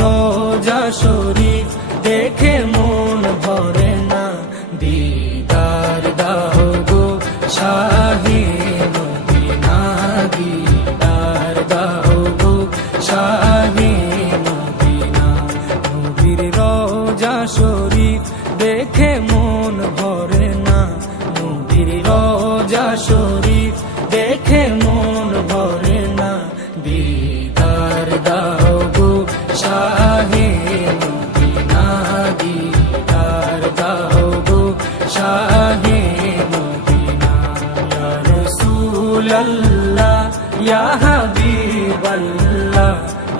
রোজা শরীফ দেখে মন ভরে না, দিদার দাও গো শাহে মদিনা, দিদার দাও গো শাহে মদিনা। নবীর রোজা শরীফ দেখে মন ভরে না, নবীর রোজা শরীফ দেখে মন ভরে না, দিদার দাও গো শাহে মদিনা, দিদার দাও গো শাহে মদিনা। ইয়া রাসূলাল্লাহ ইয়া হাবিবাল্লাহ,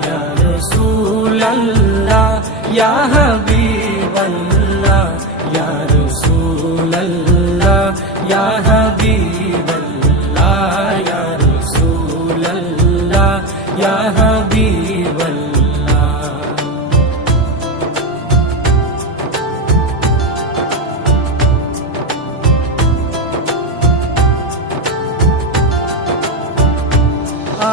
ইয়া রাসূলাল্লাহ ইয়া হাবিবাল্লাহ, ইয়া রাসূলাল্লাহ ইয়া হাবিবাল্লাহ, ইয়া রাসূলাল্লাহ ইয়া হাবিবাল্লাহ।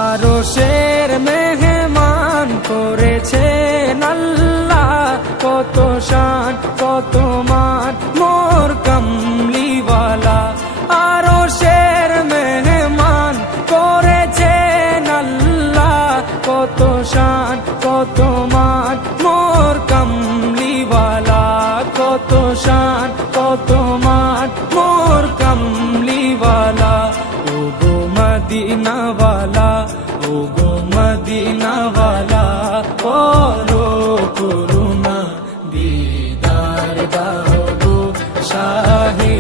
আরশের মেহমান করেছেন আল্লাহ, কত শান কত মান মোর কামলিওয়ালা। আরশের মেহমান করেছেন আল্লাহ, কত শান কত মান মোর কামলিওয়ালা, কত শান কত মান মোর কামলিওয়ালা। ও গো মদিনাওয়ালা, ও গো মদিনাওয়ালা, করো করুণা, দিদার দাও গো শাহে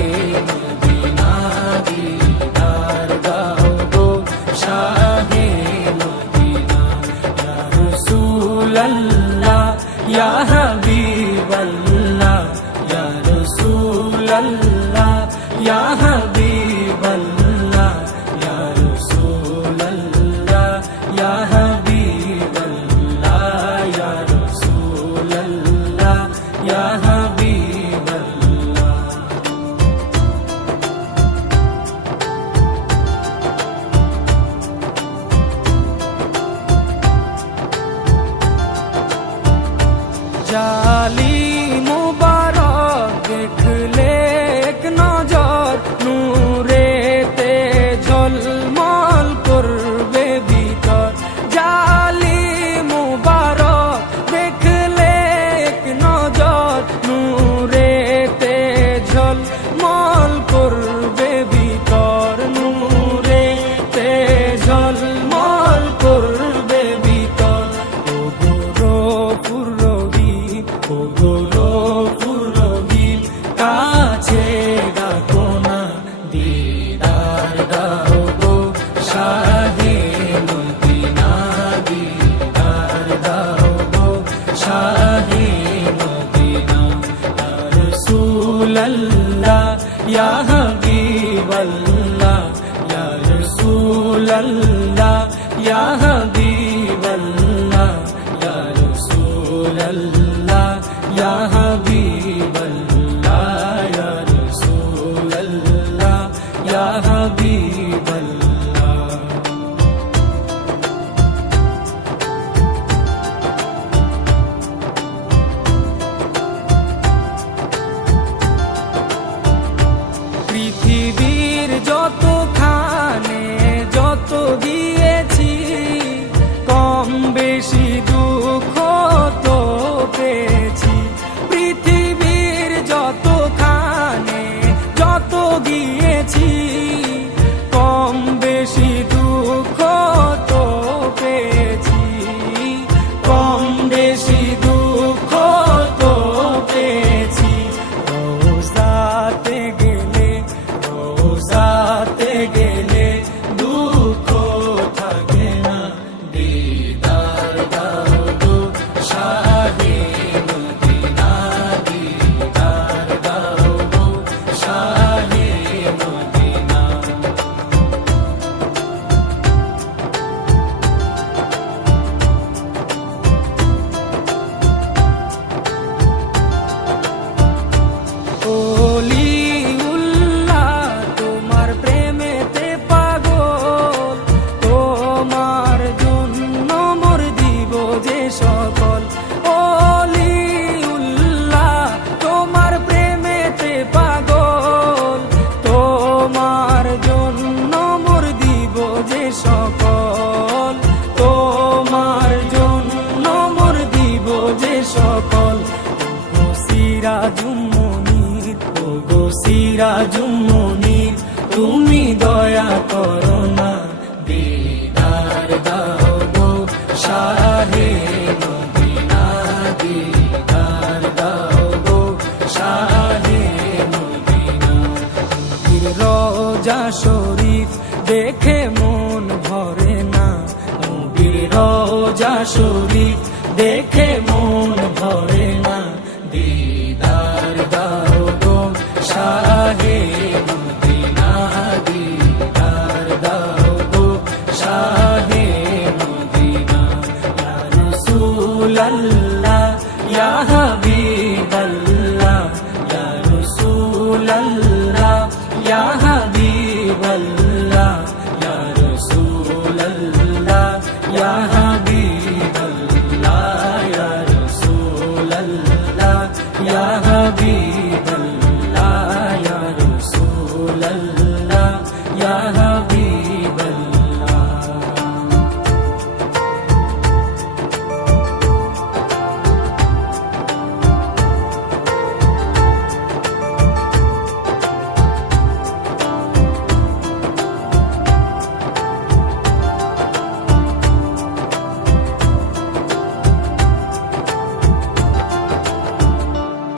মদিনা, দিদার দাও গো শাহে মদিনা। ইয়া রাসূলাল্লাহ ইয়া হাবিবাল্লাহ, ইয়া রাসূলাল্লাহ ইয়া হাবিবাল্লাহ, ইয়া রাসূলাল্লাহ ইয়া হাবিবাল্লাহ, ইয়া রাসূলাল্লাহ ইয়া হাবিবাল্লাহ। জালি মুবারক দেখলে এক নজর, নূরেতে ঝলমল করবে ভিতর। জালি মুবারক দেখলে এক নজর, নূরেতে ঝলমল করবে ভিতর, নূরেতে ঝলমল করবে ভিতর। ও গো গফুর রহিম, ও গো গফুর রহিম, কাছে ডাকো না, দিদার দাও গো শাহে মদিনা, দিদার দাও গো শাহে মদিনা। ইয়া রাসূলাল্লাহ ইয়া হাবিবাল্লাহ, ইয়া রাসূলাল্লাহ ইয়া হাবিবাল্লাহ, ইয়া রাসূলাল্লাহ ইয়া হাবিবাল্লাহ, ইয়া রাসূলাল্লাহ ইয়া হাবিবাল্লাহ। পৃথিবীর যতখানে যত দিয়েছি, কম বেশি দুঃখ তো পেয়েছি। সকল ওগো সিরাজুম মুনির, ওগো সিরাজুম মুনির, তুমি দয়া করো না, দিদার দাও গো শাহে মদিনা, দিদার দাও গো শাহে মদিনা। নবীর রওজা শরীফ দেখে মন ভরে না, নবীর রওজা শরীফ দেখে মন ভরে না, দিদার দাও গো শাহে মদিনা, দিদার দাও গো শাহে মদিনা। ইয়া রাসূলাল্লাহ ইয়া হাবিব